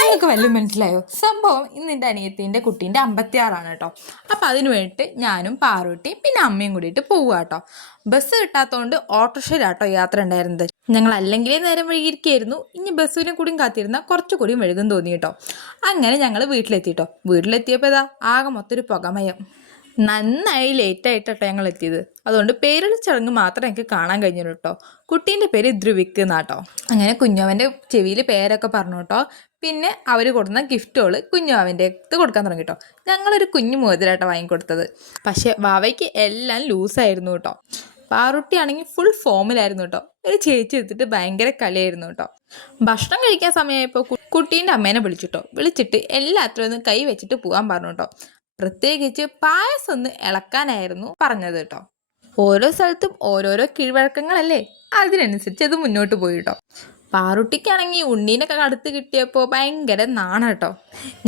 നിങ്ങൾക്ക് വല്ലതും മനസ്സിലായോ? സംഭവം ഇന്ന് എൻ്റെ അനിയത്തിൻ്റെ കുട്ടീൻ്റെ 56 കേട്ടോ. അപ്പോൾ അതിന് വേണ്ടിയിട്ട് ഞാനും പാറൂട്ടിയും പിന്നെ അമ്മയും കൂടിയിട്ട് പോവുക കേട്ടോ. ബസ് കിട്ടാത്തതുകൊണ്ട് ഓട്ടോറിക്ഷയിലാട്ടോ യാത്ര ഉണ്ടായിരുന്നത്. ഞങ്ങൾ അല്ലെങ്കിലേ നേരം വൈകിയിരിക്കുകയായിരുന്നു. ഇനി ബസ്സിനെ കൂടിയും കാത്തിരുന്നാൽ കുറച്ചുകൂടിയും വഴുകും തോന്നി കേട്ടോ. അങ്ങനെ ഞങ്ങൾ വീട്ടിലെത്തിട്ടോ. വീട്ടിലെത്തിയപ്പോൾ ഇതാ ആകെ മൊത്തം ഒരു പുകമയം. നന്നായി ലേറ്റായിട്ടോ ഞങ്ങൾ എത്തിയത്. അതുകൊണ്ട് പേരുടെ ചടങ്ങ് മാത്രം എനിക്ക് കാണാൻ കഴിഞ്ഞു കേട്ടോ. കുട്ടീൻ്റെ പേര് ധ്രുവിക്ക് എന്നാട്ടോ. അങ്ങനെ കുഞ്ഞാവൻ്റെ ചെവിയിൽ പേരൊക്കെ പറഞ്ഞു കേട്ടോ. പിന്നെ അവർ കൊടുക്കുന്ന ഗിഫ്റ്റുകൾ കുഞ്ഞാവൻ്റെ അടുത്ത് കൊടുക്കാൻ തുടങ്ങി കേട്ടോ. ഞങ്ങളൊരു കുഞ്ഞു മോതിരാട്ടോ വാങ്ങിക്കൊടുത്തത്. പക്ഷേ വാവയ്ക്ക് എല്ലാം ലൂസായിരുന്നു കേട്ടോ. പാറുട്ടിയാണെങ്കിൽ ഫുൾ ഫോമിലായിരുന്നു കേട്ടോ. ഒരു ചേച്ചി എടുത്തിട്ട് ഭയങ്കര കളിയായിരുന്നു കേട്ടോ. ഭക്ഷണം കഴിക്കാൻ സമയമായപ്പോൾ കുട്ടീൻ്റെ അമ്മേനെ വിളിച്ചിട്ട് എല്ലാത്തിലും ഒന്ന് കൈ വെച്ചിട്ട് പോകാൻ പറഞ്ഞു കേട്ടോ. പ്രത്യേകിച്ച് പായസം ഒന്ന് ഇളക്കാനായിരുന്നു പറഞ്ഞത് കേട്ടോ. ഓരോ സ്ഥലത്തും ഓരോരോ കീഴ്വഴക്കങ്ങളല്ലേ, അതിനനുസരിച്ച് അത് മുന്നോട്ട് പോയി കേട്ടോ. പാറുട്ടിക്കാണെങ്കിൽ ഉണ്ണീനൊക്കെ അടുത്ത് കിട്ടിയപ്പോൾ ഭയങ്കര നാണം കേട്ടോ.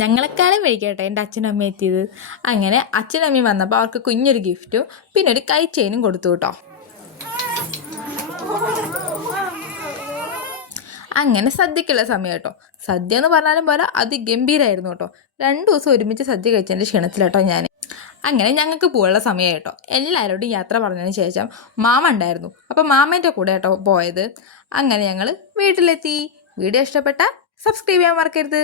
ഞങ്ങളെക്കാളും വൈകിട്ടെ എൻ്റെ അച്ഛനും അമ്മയും എത്തിയത്. അങ്ങനെ അച്ഛനും അമ്മയും വന്നപ്പോൾ അവർക്ക് കുഞ്ഞൊരു ഗിഫ്റ്റും പിന്നെ ഒരു കൈ ചെയിനും കൊടുത്തു കേട്ടോ. അങ്ങനെ സദ്യക്കുള്ള സമയം കേട്ടോ. സദ്യ എന്ന് പറഞ്ഞാലും പോലെ അതിഗംഭീരമായിരുന്നു കേട്ടോ. 2 ദിവസം ഒരുമിച്ച് സദ്യ കഴിച്ചതിൻ്റെ ക്ഷീണത്തിലാട്ടോ ഞാൻ. അങ്ങനെ ഞങ്ങൾക്ക് പോകാനുള്ള സമയം കേട്ടോ. എല്ലാവരോടും യാത്ര പറഞ്ഞതിന് ശേഷം മാമ ഉണ്ടായിരുന്നു. അപ്പോൾ മാമേൻ്റെ കൂടെ കേട്ടോ പോയത്. അങ്ങനെ ഞങ്ങൾ വീട്ടിലെത്തി. വീഡിയോ ഇഷ്ടപ്പെട്ടാൽ സബ്സ്ക്രൈബ് ചെയ്യാൻ മറക്കരുത്.